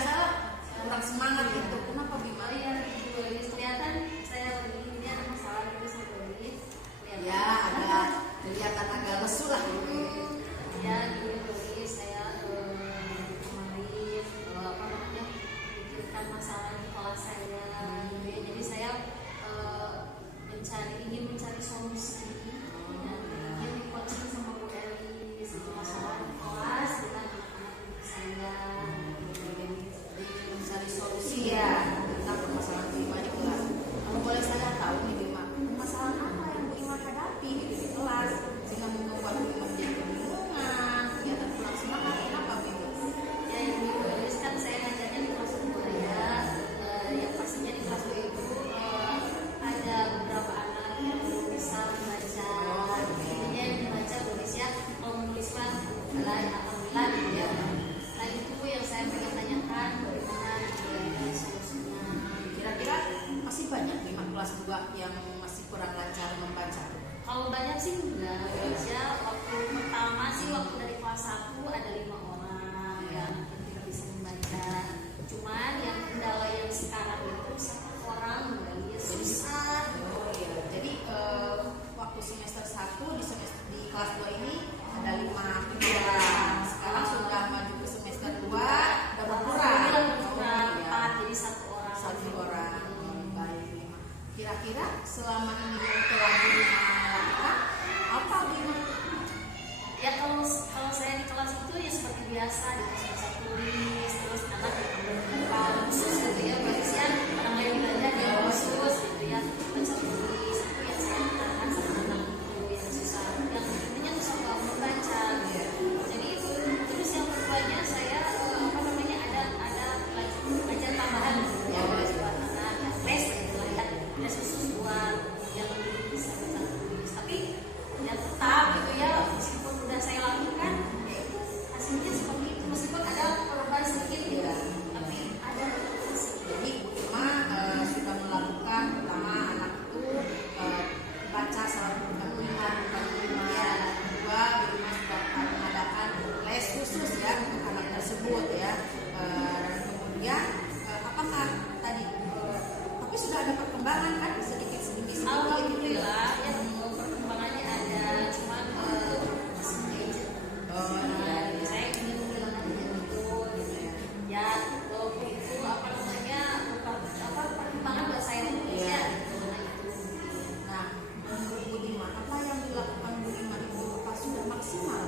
biasalah kurang semangat gitu. Kenapa Bima? Ya kelihatan saya ini ada masalah gitu sama ini. Ya ada kelihatan agak lesu lah gitu. Ya gini saya kemarin apa namanya pikirkan masalah di kelas saya gitu ya. Jadi saya ingin mencari solusi ya, ingin di coaching sama Bu Eli sama masalah di kelas dengan anak-anak saya Mencari solusi ya tentang permasalahan Bima di kelas. Kalau boleh saya tahu nih Bima, permasalahan apa yang Bima hadapi gitu di kelas sehingga membuat Bima menjadi kebingungan, kelihatan kurang semangat. Kenapa Bima? ya yang ditulis kan saya ngajarnya di kelas 2 ya. Yang pastinya di kelas 2 itu ada beberapa anak yang belum bisa membaca. Intinya yang membaca Indonesia kalau menulis kan alhamdulillah gitu ya. Nah itu yang saya pengen tanyakan bagaimana solusinya. Kira-kira masih banyak Bima kelas 2 yang masih kurang lancar membaca. Kalau banyak sih enggak, ya waktu pertama sih waktu dari kelas 1 ada 5 orang yang tidak bisa membaca. Cuman yang kendala yang sekarang itu 1 orang guys susah. Oh iya. Jadi waktu semester 1 di kelas 2 ini ada 5 orang. Sekarang sudah maju ke semester 2 udah berkurang. Jadi 1 orang. 1 orang. Baik. Kira-kira selama ini yang telah Bima lakukan apa Bima? Ya kalau saya di kelas itu ya seperti biasa bisa tulis terus anak bukan khusus gitu ya biasanya orang lain belajar dia khusus gitu ya baca tulis itu yang saya katakan sama anak itu yang susah yang intinya susah kalau membaca jadi itu terus yang keduanya saya apa namanya ada ajar tambahan ya buat anak yang les gitu ya les khusus buat yang bisa baca tulis tapi ya tetap gitu ya meskipun udah saya lakukan ya itu hasilnya seperti itu meskipun ada perubahan sedikit gitu tapi ada Jadi Bima sudah melakukan pertama anak itu baca salah bukan Bima ya. Kedua Bima sudah mengadakan les khusus ya untuk anak tersebut ya. Dan kemudian apakah tadi tapi sudah ada perkembangan kan sedikit demi sedikit alhamdulillah ya perkembangannya ada cuman masih gadget saya ingin menghilangkan gadget itu gitu ya walaupun itu apa namanya perkembangan buat saya ya Nah, menurut Bu Dima, apa yang dilakukan Bu Dima itu apa sudah maksimal?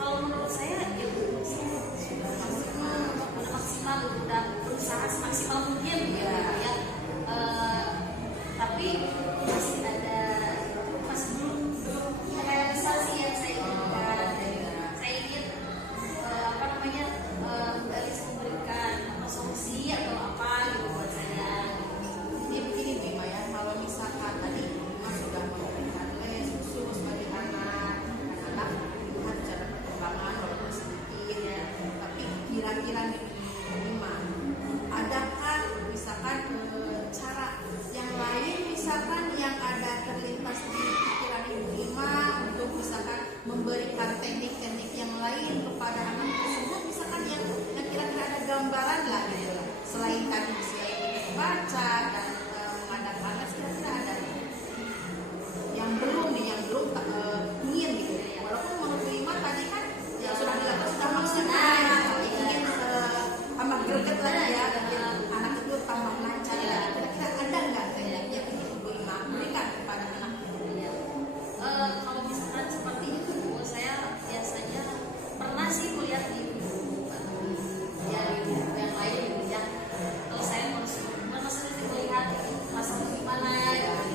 kalau menurut saya ya sudah maksimal udah berusaha semaksimal mungkin ya tapi masih belum realisasi yang saya inginkan. Saya ingin apa namanya bisa memberikan solusi atau apa gitu buat saya. Jadi begini Bima ya, kalau misalkan tadi Bima sudah memberikan les khusus bagi anak-anak lihat cara perkembangan walaupun sedikit ya, tapi kira-kira nih Bima, adakah misalkan cara yang lain misalkan yang ada terlintas di pikiran Ibu Bima untuk misalkan memberikan teknik-teknik yang lain kepada anak tersebut misalkan yang kira-kira ada gambaran lah gitu selain tadi baca dan mengadakan les kira-kira ada yang belum ingin gitu walaupun menurut Bima tadi kan yang sudah dilakukan sudah maksimal ingin tambah greget lagi ya dan anak itu tambah lancar ya kira-kira ada nggak teknik yang ingin Bima berikan kepada anak Kalau misalkan seperti itu saya biasanya pernah sih melihat di ya di yang lain gitu ya kalau saya maksudnya melihat masalah gimana gitu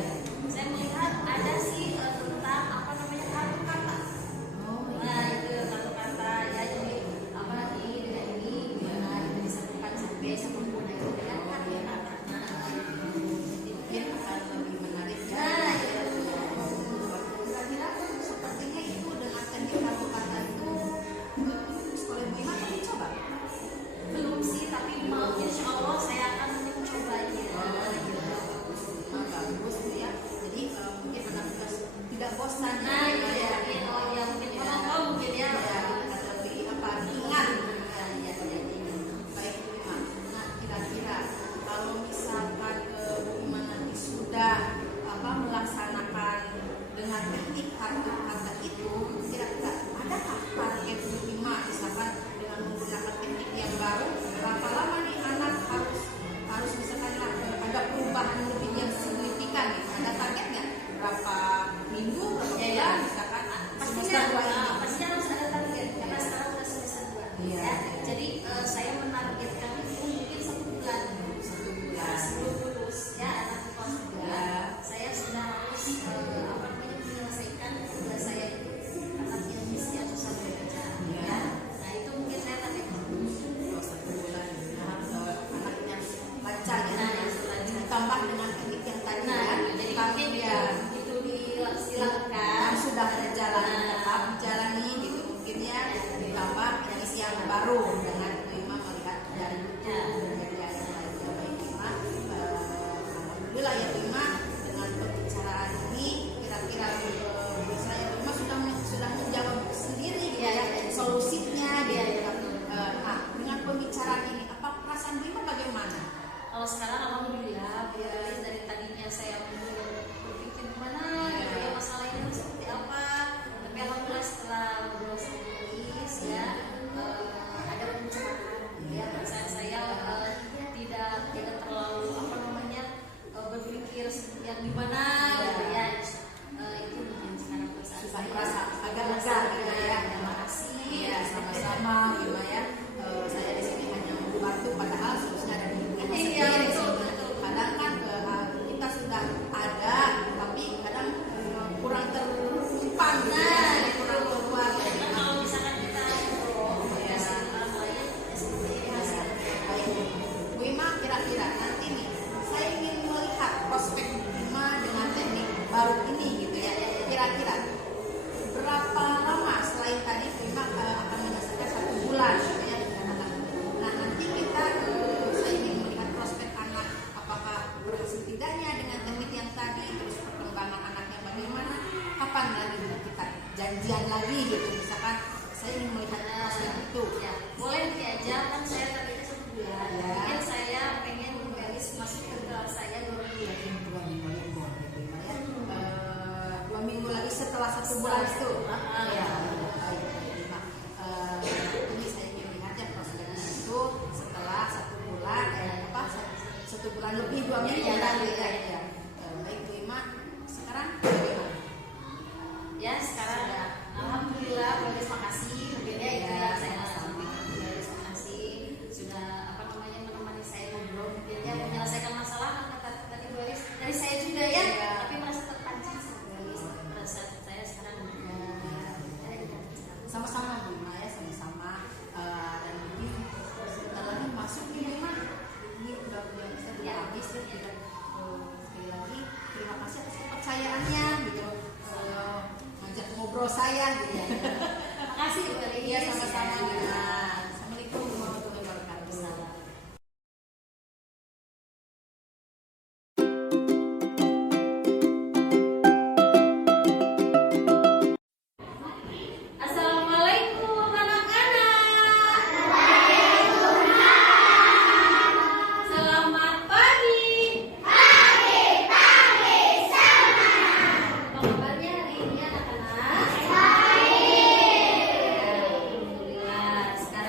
bulan itu. Ya. Baik. Ini saya ingin lihat ya prosesnya itu setelah 1 bulan, 1 bulan lebih 2 minggu kali ya. Baik, Bu Ima. Sekarang bagaimana? Ya sekarang alhamdulillah, terima kasih mungkin ya itu ya saya terima kasih sudah menemani saya ngobrol mungkin ya menyelesaikan masalah tadi Bu Aris dari saya juga ya, tapi merasa terpancing Bu Aris, merasa saya sekarang Sama-sama Bu Ima ya, sama-sama. Dan ini sebentar lagi masuk nih Bu Ima. Ini udah bisa habis ya. Sekali lagi terima kasih atas kepercayaannya gitu. Ngajak ngobrol saya gitu ya. makasih Bu Aris. Iya, sama-sama. Assalamualaikum warahmatullahi wabarakatuh. Assalamualaikum anak-anak. Selamat pagi. Apa kabarnya hari ini anak-anak? Alhamdulillah. Sekarang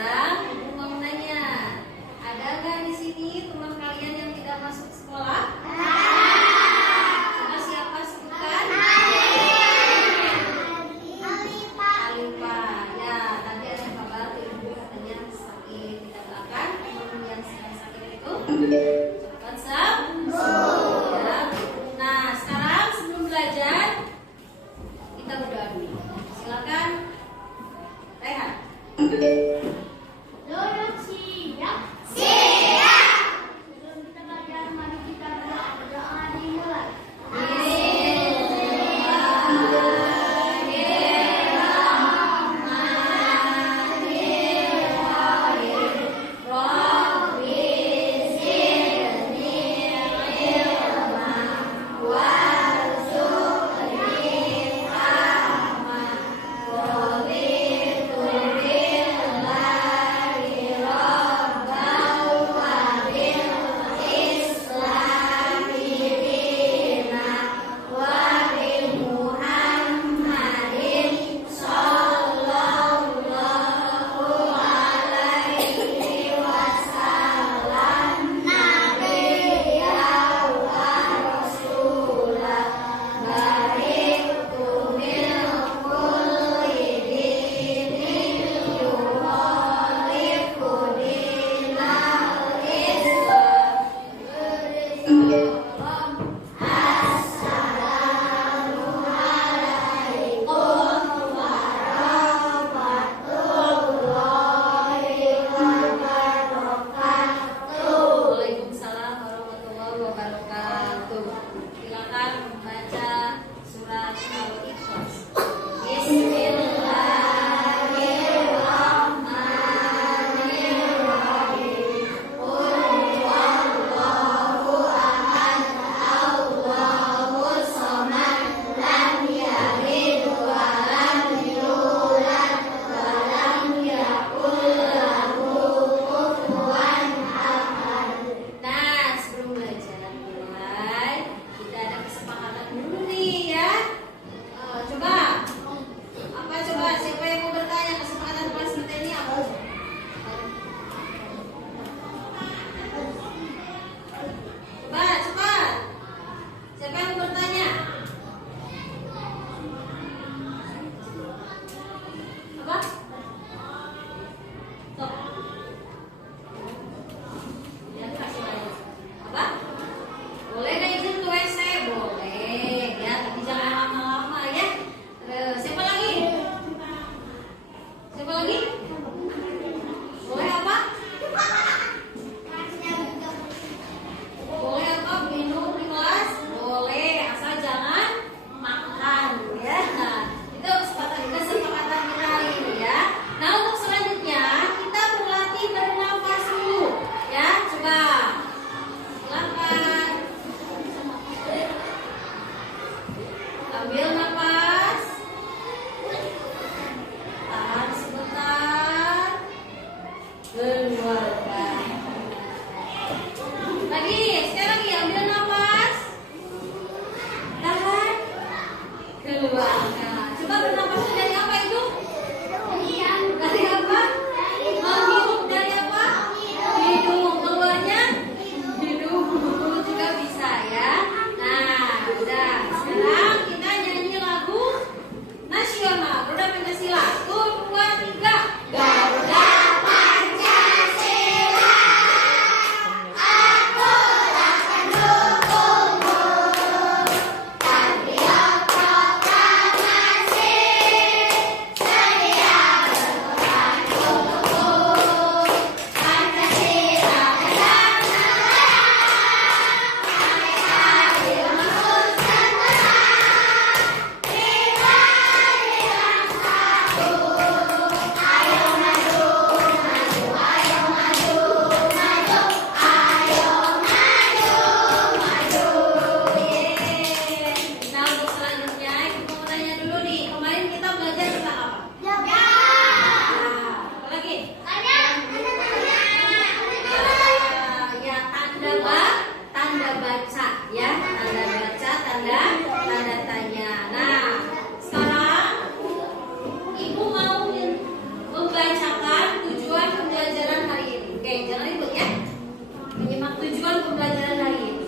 tujuan pembelajaran hari ini.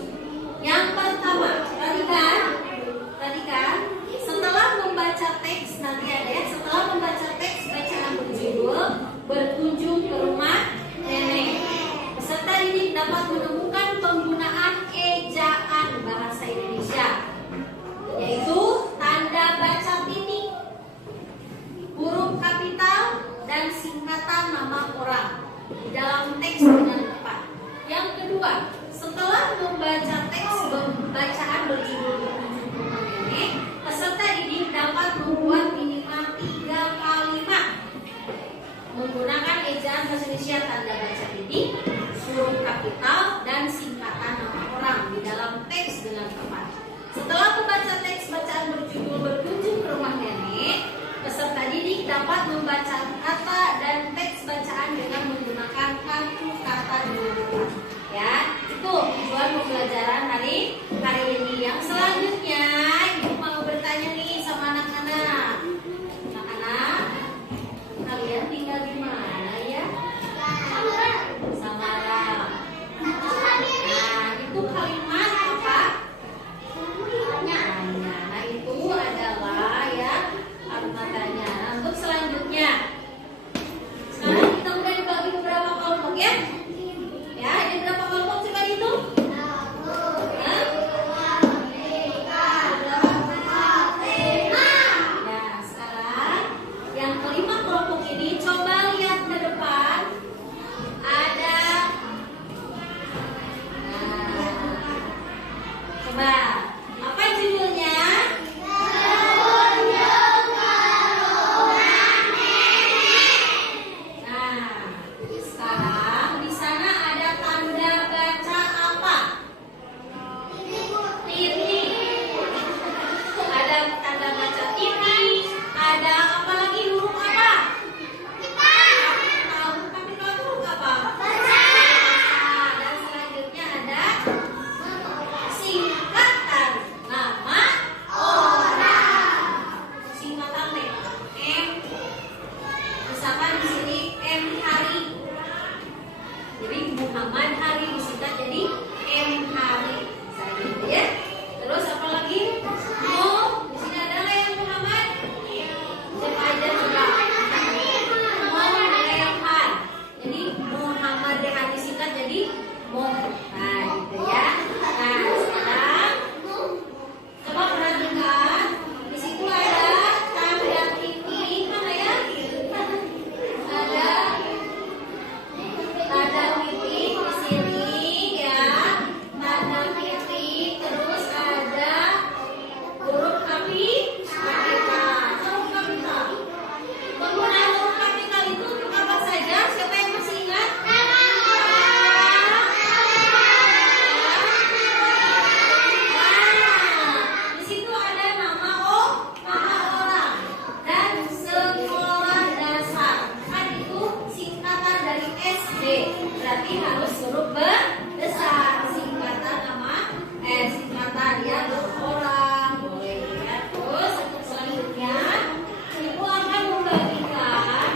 Yang pertama, perhatikan, setelah membaca teks nanti ada ya, setelah membaca teks bacaan berjudul Berkunjung ke Rumah Nenek, peserta didik dapat menemukan penggunaan ejaan bahasa Indonesia, yaitu tanda baca titik, huruf kapital, dan singkatan nama orang di dalam teks dengan tepat. Yang kedua, setelah membaca teks bacaan berjudul Berkunjung ke Rumah Nenek, peserta didik dapat membuat minimal 3 kalimat menggunakan ejaan bahasa Indonesia tanda baca titik, huruf kapital, dan singkatan nama orang di dalam teks dengan tepat. Setelah membaca teks bacaan berjudul Berkunjung ke Rumah Nenek, peserta didik dapat membaca kata dan teks bacaan dengan menggunakan kartu kata dengan tepat. Ya, itu tujuan pembelajaran hari ini. Yang selanjutnya, Ibu mau bertanya nih sama anak-anak. Anak-anak, kalian tinggal di mana ya? Samaran. Nah, itu kalimat apa? Nah, itu adalah ya kalimat tanya. Nah, untuk selanjutnya, sekarang kita udah dibagi beberapa kelompok ya. Ya, ada berapa kelompok coba dihitung? Nah, sekarang yang kelima kelompok ini coba lihat ke depan. Ada coba apa judulnya? Nah, sekarang di sana ada tanda baca apa? Titik. Ada tanda baca titik. Ada apa lagi, huruf apa? Kapital. Kapital huruf apa? Nah, dan selanjutnya ada singkatan nama orang. Singkatan M. Misalkan di sini M Hari. Jadi Muhammad Hari disingkat jadi M Hari. Misalnya gitu ya. Terus apa lagi? Mo. Di sini ada nggak yang Muhammad? Siapa aja coba? Mo Rehan. Jadi Muhammad Rehan disingkat jadi Mo. Nah, gitu ya. Nah, sekarang coba perhatikan. Di situ ada tanda titik, mana ya? Ada tanda titik di sini ya, tanda titik, terus ada huruf kapital. Huruf kapital. Penggunaan huruf kapital itu untuk apa saja? Siapa yang masih ingat? Di situ ada nama orang dan sekolah dasar. Kan itu singkatan dari SD. Berarti harus huruf besar. Singkatan nama singkatan ya orang. Boleh ya. Terus untuk selanjutnya, Ibu akan membagikan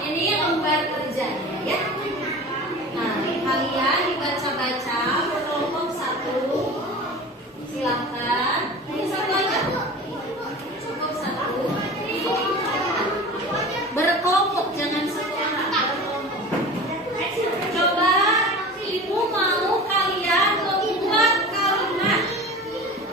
ini lembar kerjanya ya. Nah, kalian dibaca-baca berkelompok satu. Silakan. Ini satu aja. Cukup satu. Berkelompok, jangan satu orang. Berkelompok. Coba Ibu mau kalian membuat kalimat.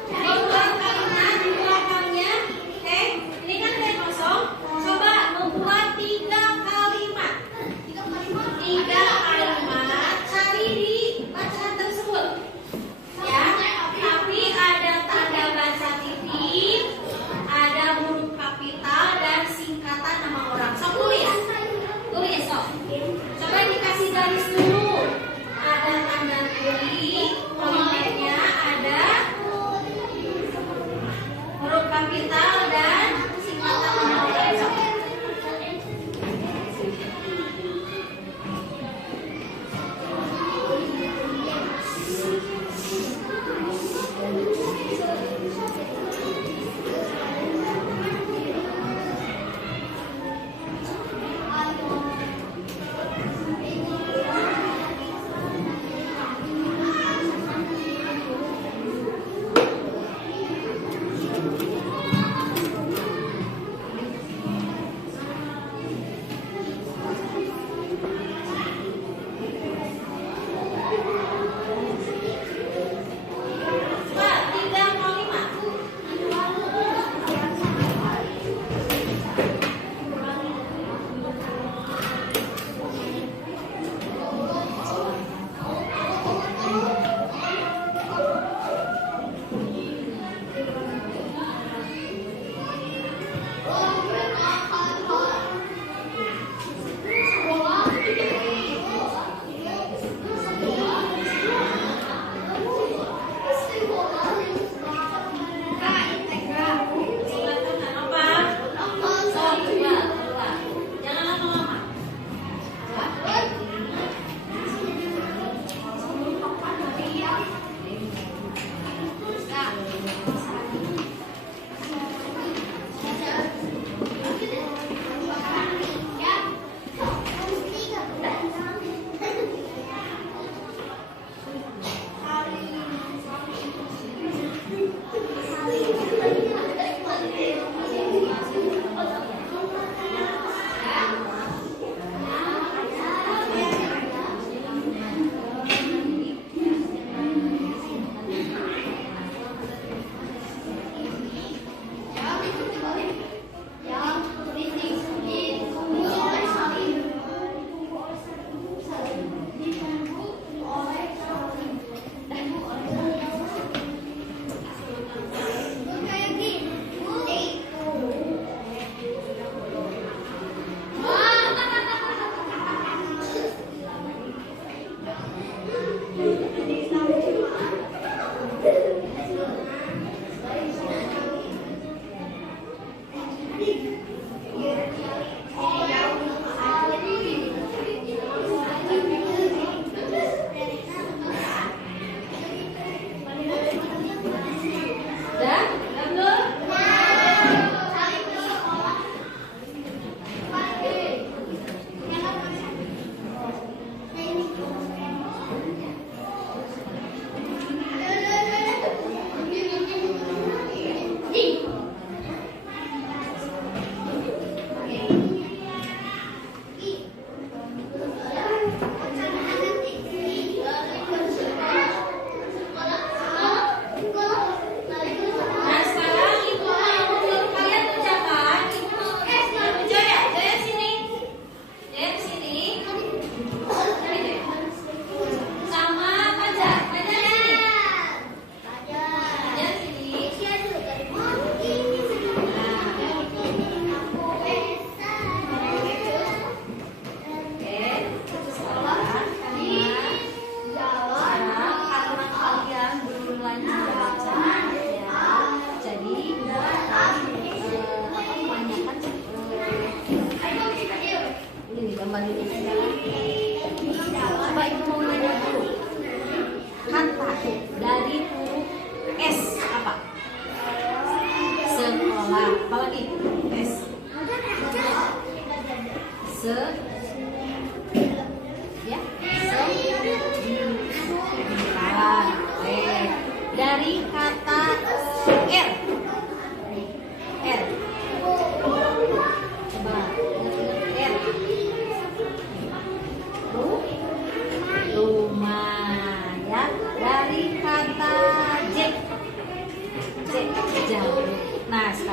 Membuat kalimat di belakangnya. Oke, ini kan kayak kosong. Coba membuat 3 kalimat. 3 kalimat. Cari di bacaan tersebut. Ya, tapi ada tanda baca titik, ada huruf kapital dan singkatan nama orang. Sok tulis sok. Coba dikasih garis dulu. Ada tanda titik, kalimatnya ada huruf kapital dan singkatan nama orang. Sok.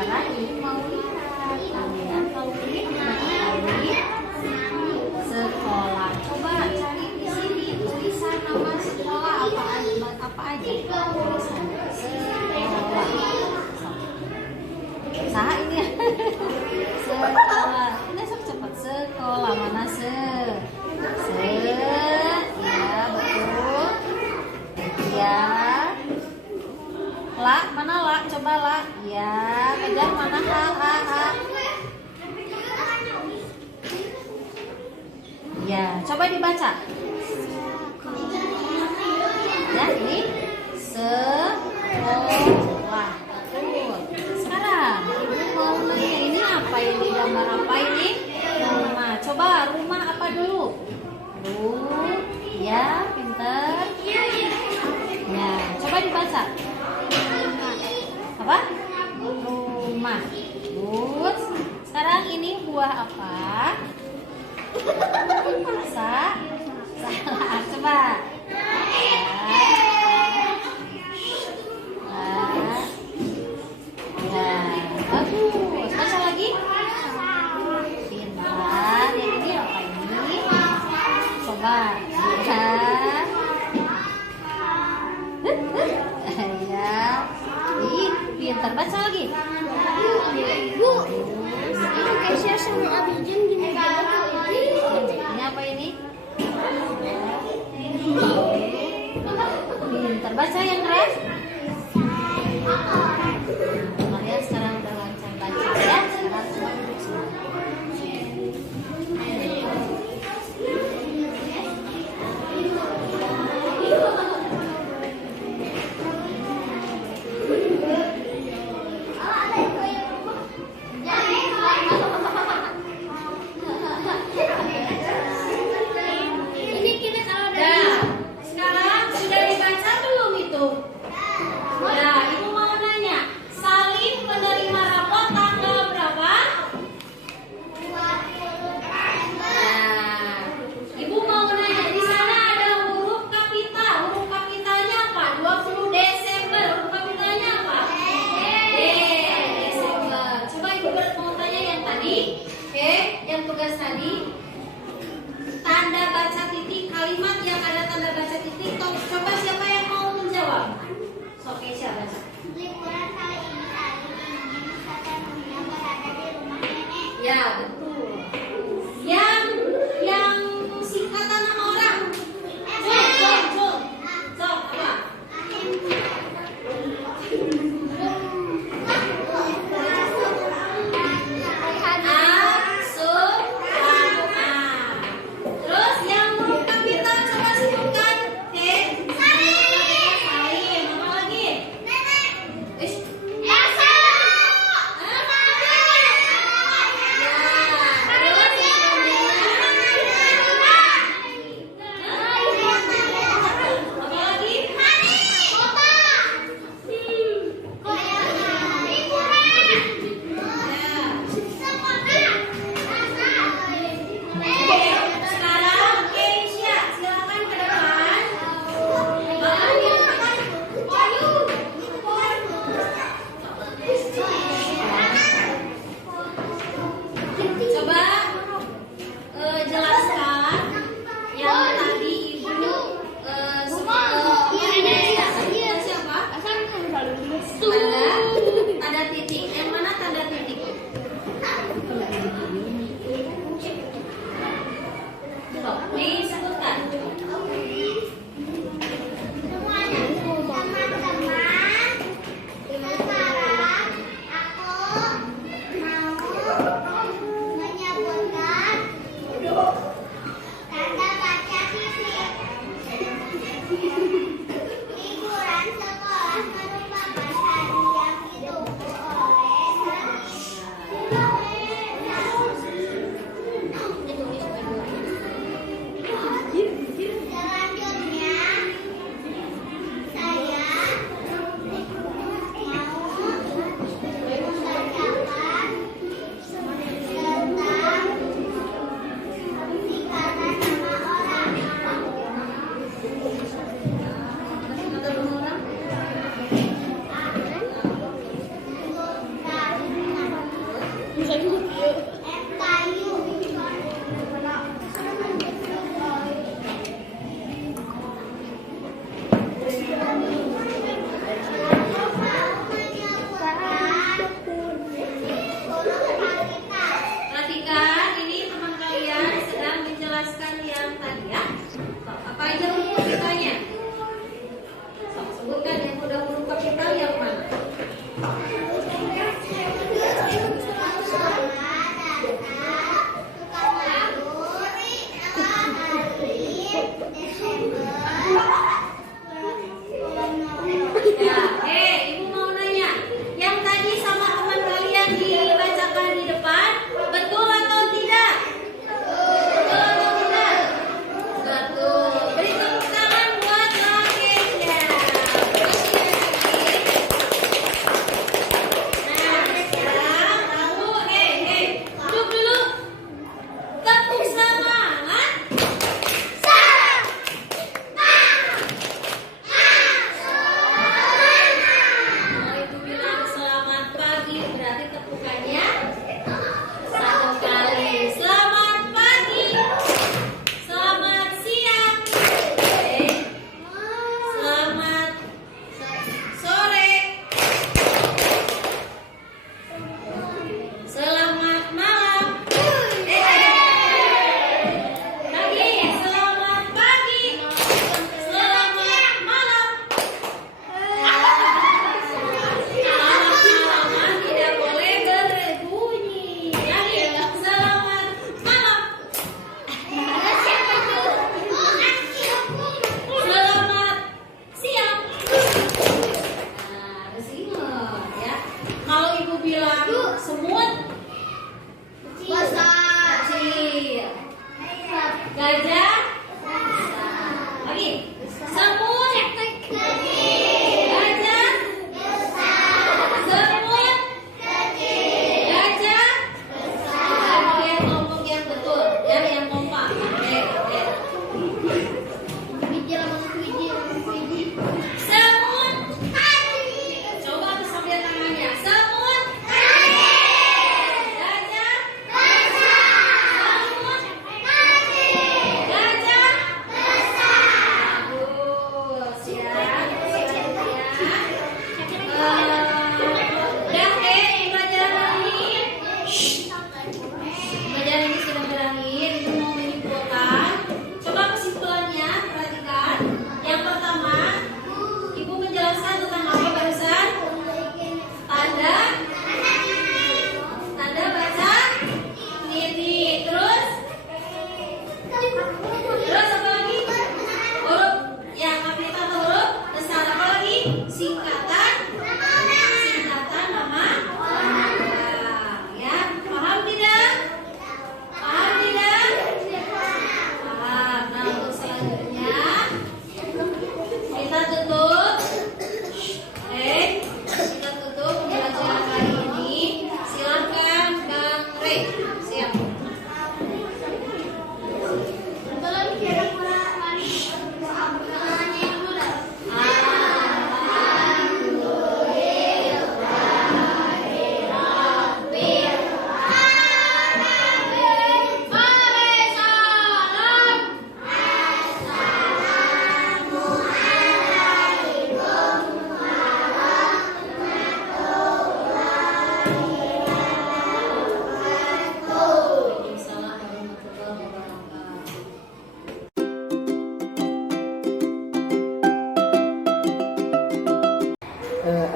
sekarang ini mau lihat. Kalian kalau ini dari sekolah. Coba cari di sini tulisan nama sekolah apa aja. Tulisan sekolah. Sah ini ya. Sekolah. Ini cepat sekolah mana ya betul. Ya. La, mana la? Coba la. Ya, pegang mana ha. Ya, coba dibaca. Ya, ini sekolah. Betul. Sekarang ibu mau nanya ini apa ini, gambar apa ini? Rumah. Coba rumah apa dulu? Ya, pintar. Ya, coba dibaca. Apa? Rumah. Good. Sekarang ini buah apa? Salah. Coba. Ya, bagus. Baca lagi. Pintar. Yang ini apa ini? Coba. Ya. Pintar. Baca lagi. Bu, ini Kesha sama Abidin gini. Ini apa ini? Pintar. Baca yang ref. Kalian sekarang udah lancar baca ya. Sekarang coba duduk semua.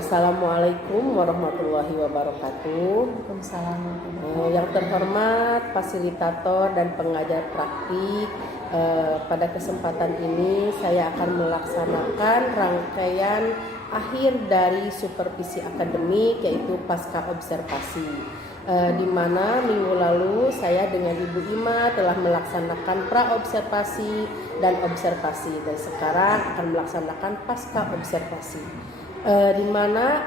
Assalamualaikum warahmatullahi wabarakatuh. Waalaikumsalam. Yang terhormat fasilitator dan pengajar praktik, pada kesempatan ini saya akan melaksanakan rangkaian akhir dari supervisi akademik, yaitu pasca observasi, di mana minggu lalu saya dengan Ibu Ima telah melaksanakan pra observasi dan observasi, dan sekarang akan melaksanakan pasca observasi, di mana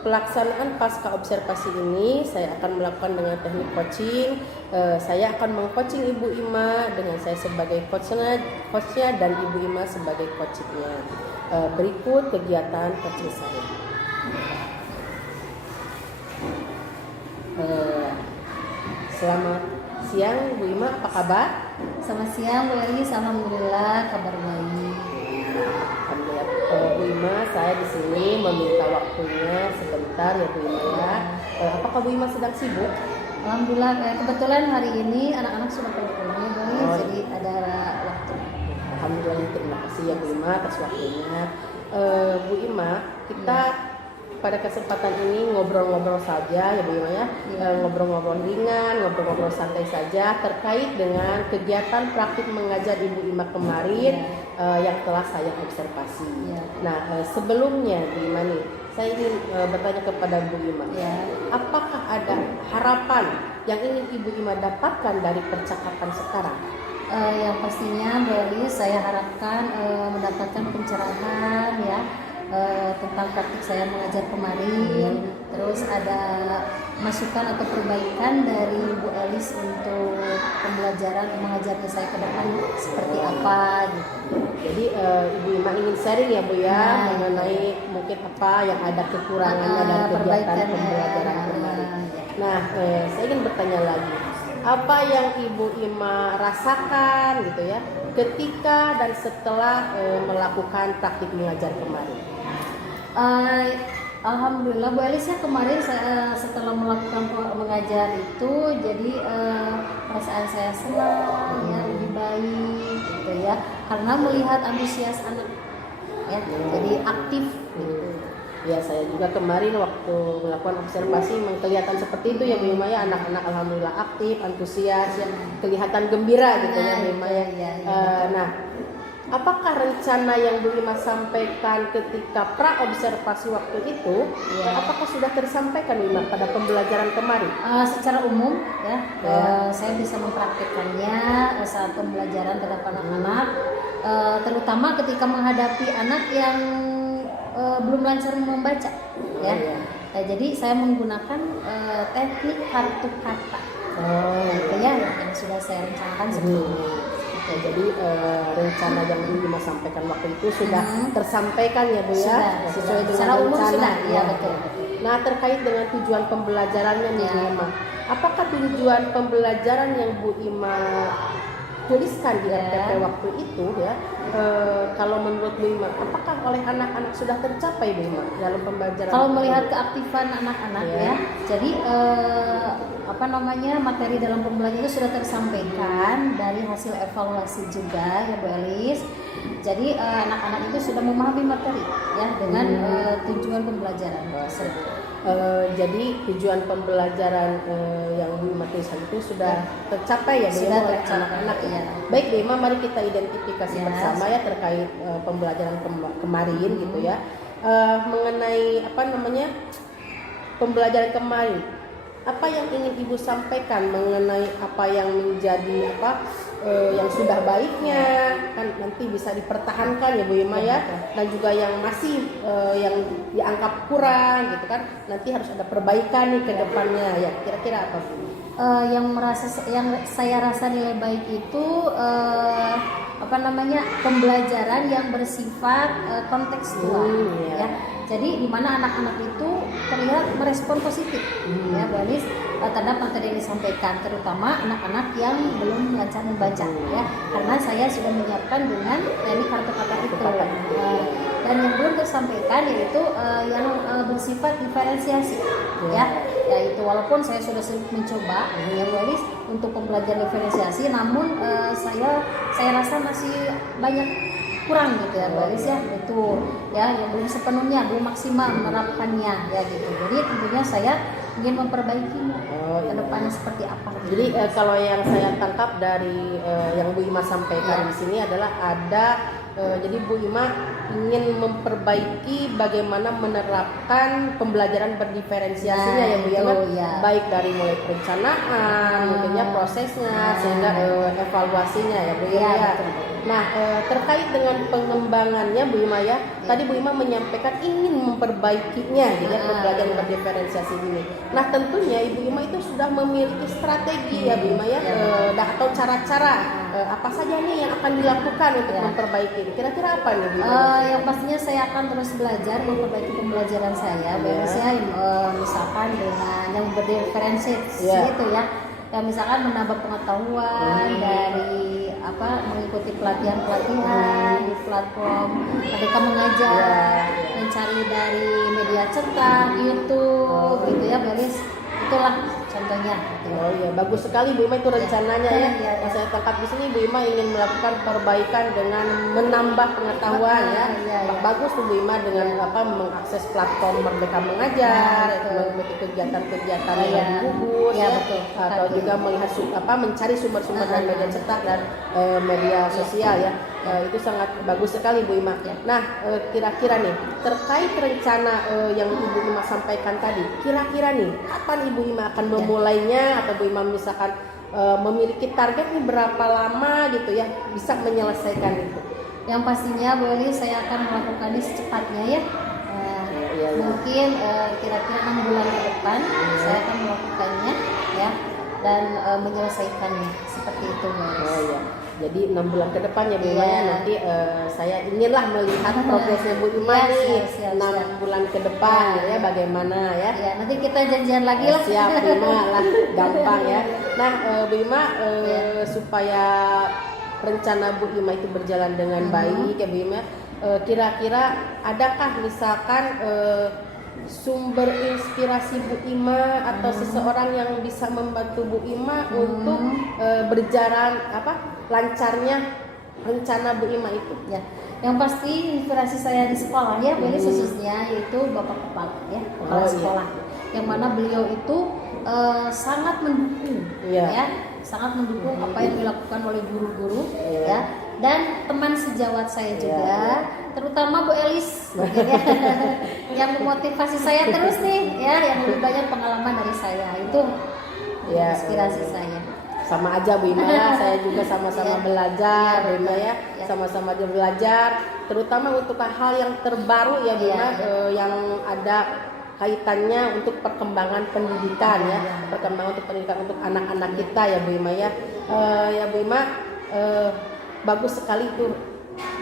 pelaksanaan pasca observasi ini saya akan melakukan dengan teknik coaching. Saya akan mengcoaching Ibu Ima dengan saya sebagai coachnya dan Ibu Ima sebagai coachnya. Berikut kegiatan coaching saya. Selamat siang Bu Ima, apa kabar? Selamat siang Bu Elis, alhamdulillah kabar baik. Alhamdulillah. Bu Ima, saya di sini meminta waktunya sebentar ya Bu Ima ya. Apakah Bu Ima sedang sibuk? Alhamdulillah, kebetulan hari ini anak-anak sudah pulang Bu Elis, jadi ada waktu. Alhamdulillah, terima kasih ya Bu Ima atas waktunya. Bu Ima, kita pada kesempatan ini ngobrol-ngobrol saja ya Bu Ima ya. Ngobrol-ngobrol ringan, ngobrol-ngobrol santai saja terkait dengan kegiatan praktik mengajar Ibu Ima kemarin yang telah saya observasi. Nah, sebelumnya Bu Ima nih, saya ingin bertanya kepada Bu Ima, apakah ada harapan yang ingin Ibu Ima dapatkan dari percakapan sekarang? Yang pastinya Bu Elis, saya harapkan mendapatkan pencerahan ya tentang praktik saya mengajar kemarin, terus ada masukan atau perbaikan dari Bu Elis untuk pembelajaran mengajarnya saya ke depan seperti apa gitu. Jadi Ibu Ima ingin sharing ya Bu ya, mengenai mungkin apa yang ada kekurangannya dalam kegiatan pembelajaran kemarin. Nah, saya ingin bertanya lagi, apa yang Ibu Ima rasakan gitu ya ketika dan setelah melakukan praktik mengajar kemarin? Alhamdulillah Bu Elis ya, kemarin saya setelah melakukan mengajar itu jadi perasaan saya senang ya, lebih baik gitu ya, karena melihat antusias anak ya, jadi aktif gitu. Ya, saya juga kemarin waktu melakukan observasi kelihatan seperti itu ya Bu Ima ya, anak-anak alhamdulillah aktif, antusias ya, kelihatan gembira gitu ya Bu Ima ya. Nah, apakah rencana yang Bu Ima sampaikan ketika pra observasi waktu itu, apakah sudah tersampaikan Bu Ima pada pembelajaran kemarin? Secara umum ya, saya bisa mempraktikkannya saat pembelajaran terhadap anak-anak, terutama ketika menghadapi anak yang belum lancar membaca ya. Jadi saya menggunakan teknik kartu kata. Itu ya yang sudah saya rencanakan sebelumnya. Jadi rencana yang Bu Ima sampaikan waktu itu sudah tersampaikan ya Bu ya, sesuai dengan rencana. Ya, betul. Nah, terkait dengan tujuan pembelajarannya nih Bu Ima, apakah tujuan pembelajaran yang Bu Ima tuliskan di RTP waktu itu ya, kalau menurut Bu Ima, apakah oleh anak-anak sudah tercapai Bu Ima dalam pembelajaran? Kalau melihat keaktifan anak-anak ya, jadi materi dalam pembelajaran itu sudah tersampaikan dari hasil evaluasi juga ya Bu Elis. Jadi anak-anak itu sudah memahami materi ya dengan tujuan pembelajaran tersebut. Jadi tujuan pembelajaran yang Bu Ima tuliskan itu sudah tercapai ya Bu Ima oleh anak-anak ya. Baik Bu Ima, mari kita identifikasi bersama ya terkait pembelajaran kemarin gitu ya. Mengenai pembelajaran kemarin, apa yang ingin Ibu sampaikan mengenai apa yang menjadi yang sudah baiknya kan nanti bisa dipertahankan ya Bu Ima ya, dan juga yang masih yang dianggap kurang gitu kan, nanti harus ada perbaikan nih ke depannya ya, kira-kira apa Bu? Yang saya rasa nilai baik itu pembelajaran yang bersifat kontekstual ya. Jadi di mana anak-anak itu terlihat merespon positif ya Bu Anis terhadap materi yang disampaikan, terutama anak-anak yang belum lancar membaca ya, karena saya sudah menyiapkan dengan teknik kartu kata itu. Dan yang belum tersampaikan yaitu yang bersifat diferensiasi ya, yaitu walaupun saya sudah mencoba ya Bu Anis untuk pembelajaran diferensiasi, namun saya rasa masih banyak kurang gitu ya Bu Elis ya, itu ya yang belum sepenuhnya, belum maksimal menerapkannya ya gitu. Jadi tentunya saya ingin memperbaikinya ke depannya seperti apa. Jadi kalau yang saya tangkap dari yang Bu Ima sampaikan di sini adalah ada jadi Bu Ima ingin memperbaiki bagaimana menerapkan pembelajaran berdiferensiasinya ya Bu Ima, baik dari mulai perencanaan, mungkin ya prosesnya, sehingga evaluasinya ya Bu Ima ya. Nah terkait dengan pengembangannya Bu Ima ya, tadi Bu Ima menyampaikan ingin memperbaikinya jadi pembelajaran berdiferensiasi ini. Nah tentunya Ibu Ima itu sudah memiliki strategi ya Bu Ima ya, atau cara-cara apa saja nih yang akan dilakukan untuk memperbaiki. Kira-kira apa nih Bu Ima? Yang pastinya saya akan terus belajar memperbaiki pembelajaran saya. Biasanya misalkan dengan yang berdiferensiasi itu ya, yang misalkan menambah pengetahuan dari mengikuti pelatihan-pelatihan di platform Merdeka Mengajar, mencari dari media cetak, YouTube gitu ya, Belis. Itulah contohnya. Oh iya, bagus sekali Bu Ima itu rencananya ya. Yang saya tangkap di sini Bu Ima ingin melakukan perbaikan dengan menambah pengetahuan ya. Bagus tuh Bu Ima dengan mengakses platform Merdeka Mengajar, mengikuti kegiatan-kegiatan yang gugus ya, betul. Atau juga melihat mencari sumber-sumber dari media cetak dan media sosial ya. Itu sangat bagus sekali Bu Ima. Nah, kira-kira nih terkait rencana yang Ibu Ima sampaikan tadi, kira-kira nih kapan Ibu Ima akan memulainya, atau Bu Ima misalkan memiliki target nih berapa lama gitu ya bisa menyelesaikan itu? Yang pastinya Bu Eli saya akan melakukannya secepatnya ya. Mungkin kira-kira 6 bulan ke depan saya akan melakukannya ya, dan menyelesaikannya seperti itu Bu Eli. Oh iya. Jadi 6 bulan ke depan ya Bu Ima ya, nanti saya inginlah melihat progresnya Bu Ima nih 6 bulan ke depan ya bagaimana ya. Ya nanti kita janjian lagi lah. Siap Bu Ima lah, gampang ya. Nah Bu Ima supaya rencana Bu Ima itu berjalan dengan baik ya Bu Ima, kira-kira adakah misalkan sumber inspirasi Bu Ima atau seseorang yang bisa membantu Bu Ima untuk berjalan lancarnya rencana Bu Ima itu? Ya, yang pasti inspirasi saya di sekolah ya, Beli khususnya yaitu Bapak Kepala ya, kepala sekolah. Yang mana beliau itu sangat mendukung ya, sangat mendukung apa yang dilakukan oleh guru-guru ya, dan teman sejawat saya juga, terutama Bu Elis yang memotivasi saya terus nih ya, yang lebih banyak pengalaman dari saya, itu inspirasi saya. Sama aja Bu Ima ya, saya juga sama-sama belajar Bu Ima ya, sama-sama belajar, terutama untuk hal yang terbaru ya Bu Ima, yang ada kaitannya untuk perkembangan pendidikan ya, perkembangan untuk pendidikan untuk anak-anak kita ya Bu Ima ya. Ya Bu Ima, bagus sekali itu.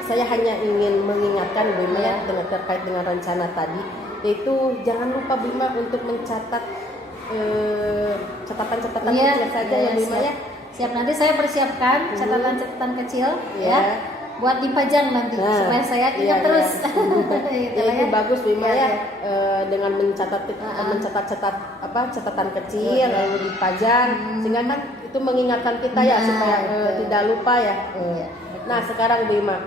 Saya hanya ingin mengingatkan Bu Ima ya, dengan terkait dengan rencana tadi, yaitu jangan lupa Bu Ima untuk mencatat catatan-catatan kecil saja ya Bu Ima ya. Siap, nanti saya persiapkan catatan-catatan kecil ya, buat dipajang nanti supaya saya ingat terus. Itu bagus Bu Ima ya, dengan mencatat catatan kecil lalu dipajang, sehingga kan itu mengingatkan kita ya supaya tidak lupa ya. Nah sekarang Bu Ima,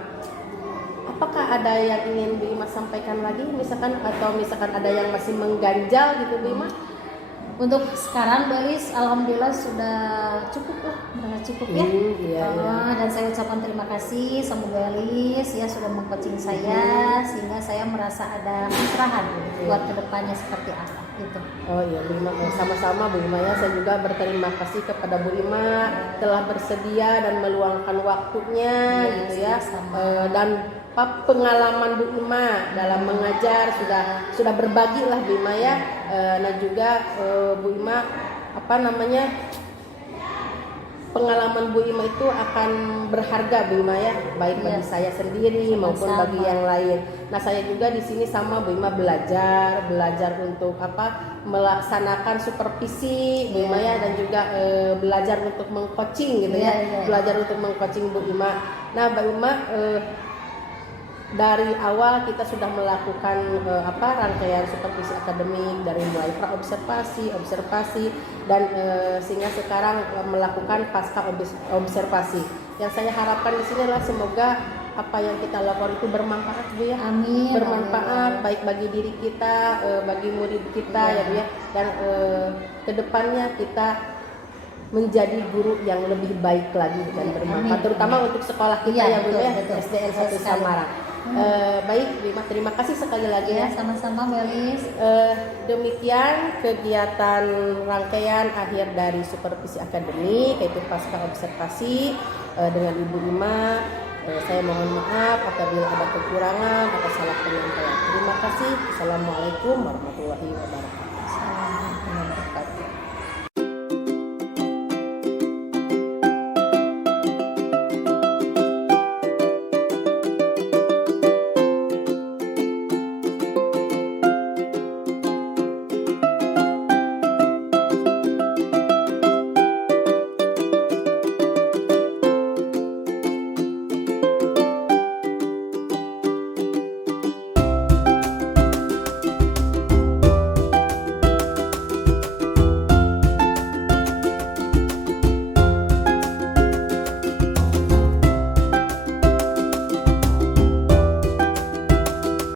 apakah ada yang ingin Bu Ima sampaikan lagi misalkan, atau misalkan ada yang masih mengganjal gitu Bu Ima? Untuk sekarang Belis alhamdulillah sudah cukup lah, merasa cukup ya. Dan saya ucapkan terima kasih sama Belis ya, sudah meng-coaching saya sehingga saya merasa ada pencerahan buat kedepannya seperti apa itu. Oh iya Bu Ima, sama-sama Bu Ima ya, saya juga berterima kasih kepada Bu Ima telah bersedia dan meluangkan waktunya gitu ya, dan pengalaman Bu Ima dalam mengajar sudah berbagi lah Bu Ima ya. Nah juga Bu Ima pengalaman Bu Ima itu akan berharga Bu Ima ya, baik bagi saya sendiri maupun bagi yang lain. Nah saya juga di sini sama Bu Ima belajar untuk melaksanakan supervisi Bu Ima ya, dan juga belajar untuk meng-coaching gitu ya, belajar untuk meng-coaching Bu Ima. Nah Bu Ima, dari awal kita sudah melakukan rangkaian supervisi akademik dari mulai praobservasi, observasi, dan sehingga sekarang melakukan pasca observasi. Yang saya harapkan di sini adalah semoga apa yang kita lakukan itu bermanfaat Bu ya. Amin. Bermanfaat baik bagi diri kita, bagi murid kita ya Bu ya, dan kedepannya kita menjadi guru yang lebih baik lagi dan bermanfaat, Amin. terutama untuk sekolah kita Iya, ya Bu betul, ya, betul. SDN 1 Sekali. Samarang. Baik, terima kasih sekali lagi Ya, ya. sama-sama Melis. Demikian kegiatan rangkaian akhir dari supervisi akademik, yaitu pasca observasi dengan Ibu Ima. Saya mohon maaf apabila ada kekurangan atau salah penyampaian. Terima kasih. Assalamualaikum warahmatullahi wabarakatuh. Assalamualaikum warahmatullahi wabarakatuh.